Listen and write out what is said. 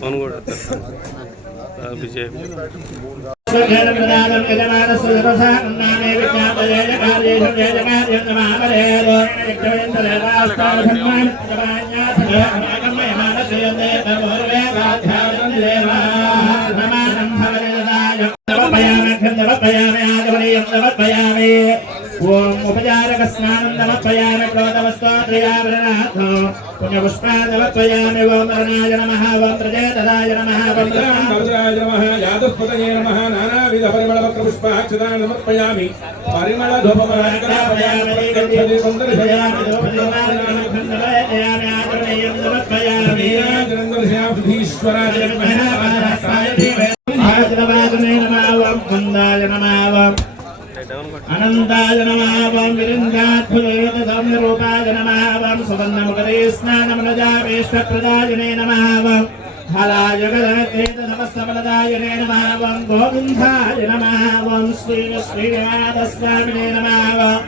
phone కూడా విజయ్ ओम उपचारक स्नानं नमस्यामि क्रोधवस्त्रोत्रयावरणार्थो पुण्यपुष्पादवत्वयामि ओम रणाय नमः ओम प्रजयतदाय नमः ओम भद्राय नमः यादुष्पतये नमः नानाविध परिमलवक्त्रपुष्पाक्षतानि समर्पयामि परिमलधूपमराकरापयामि गच्छति सुन्दरशयामि धूपदीपानि खण्डलयामि आचरणीयं समर्पयामि राजनन्दर्शयाधीश्वराय नमः पादहस्ताय देवे आजनवादने नमः ओम खन्दाय नमः ओम अनंताय नमः ओम विरंगात्फुल्लितसौम्यरूपाय नमः ओम सुवर्णमुखरे स्नानमलजावेष्टप्रदायने नमः ओम हलाय गणेतनमस्तमलदायने नमः ओम गोविन्दाय नमः ओम श्रीनिवासस्वामिने नमः ओम